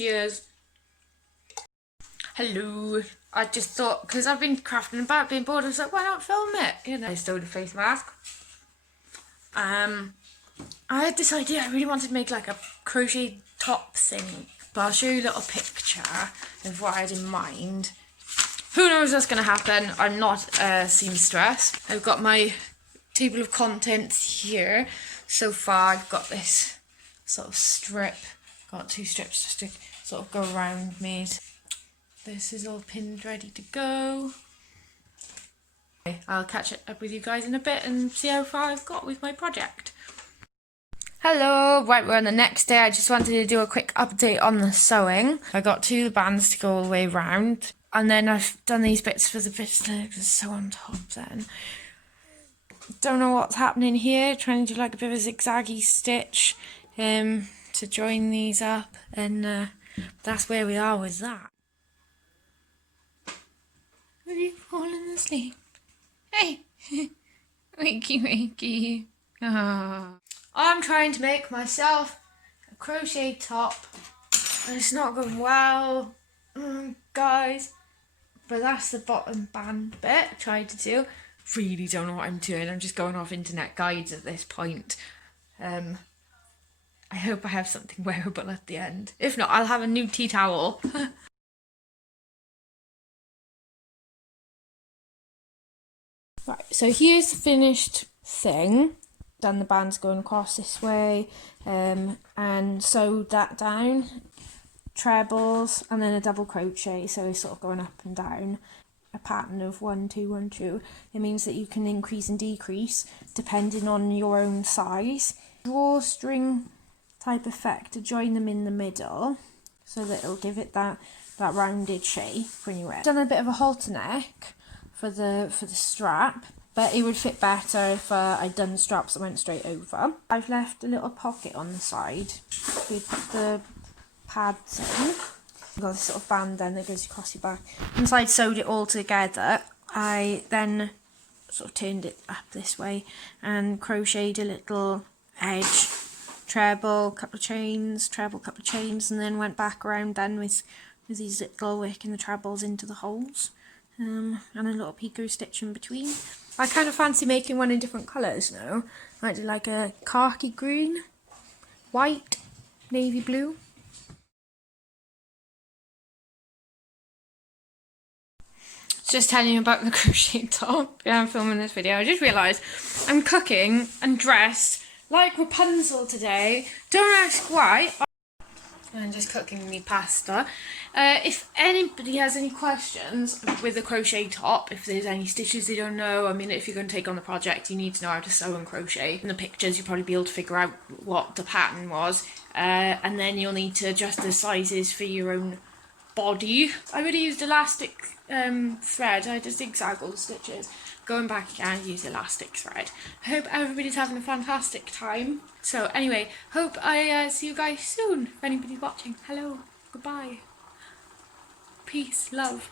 Cheers. Hello. I just thought, because I've been crafting about, being bored, I was like, why not film it? You know, I stole the face mask. I had this idea, I really wanted to make like a crochet top thing, but I'll show you a little picture of what I had in mind. Who knows what's going to happen? I'm not a seamstress. I've got my table of contents here. So far I've got this sort of strip, got 2 strips just to sort of go around me. This is all pinned ready to go. Okay, I'll catch up with you guys in a bit and see how far I've got with my project. Hello, right, we're on the next day. I just wanted to do a quick update on the sewing. I got 2 bands to go all the way around, and then I've done these bits for the bits to sew on top then. Don't know what's happening here, trying to do like a bit of a zigzaggy stitch to join these up, and that's where we are with that. Are you falling asleep? Hey, wakey wakey. Ah. I'm trying to make myself a crochet top, and it's not going well, guys, but that's the bottom band bit I tried to do. Really don't know what I'm doing. I'm just going off internet guides at this point. I hope I have something wearable at the end. If not, I'll have a new tea towel. Right, so here's the finished thing. Done the bands going across this way, and sewed that down, trebles, and then a double crochet, so it's sort of going up and down. A pattern of 1 2 1 2. It means that you can increase and decrease depending on your own size. Drawstring type effect to join them in the middle, so that it'll give it that rounded shape when you wear it. Done a bit of a halter neck for the strap, but it would fit better if I'd done straps that went straight over. I've left a little pocket on the side. You put the pads in. You've got this sort of band then that goes across your back. Once I'd sewed it all together, I then sort of turned it up this way and crocheted a little edge, treble, couple of chains, treble, couple of chains, and then went back around then with these little working the trebles into the holes, and a little picot stitch in between. I kind of fancy making one in different colours now. I might do like a khaki green, white, navy blue. Just telling you about the crochet top. Yeah, I'm filming this video. I just realised I'm cooking and dressed like Rapunzel today. Don't ask why. I'm just cooking me pasta. If anybody has any questions with the crochet top, if there's any stitches they don't know, I mean, if you're going to take on the project, you need to know how to sew and crochet. In the pictures, you'll probably be able to figure out what the pattern was, and then you'll need to adjust the sizes for your own body. I would have used elastic thread. I just zigzag all the stitches. Going back again, use elastic thread. I hope everybody's having a fantastic time. So anyway, hope I see you guys soon. If anybody's watching, hello, goodbye, peace, love.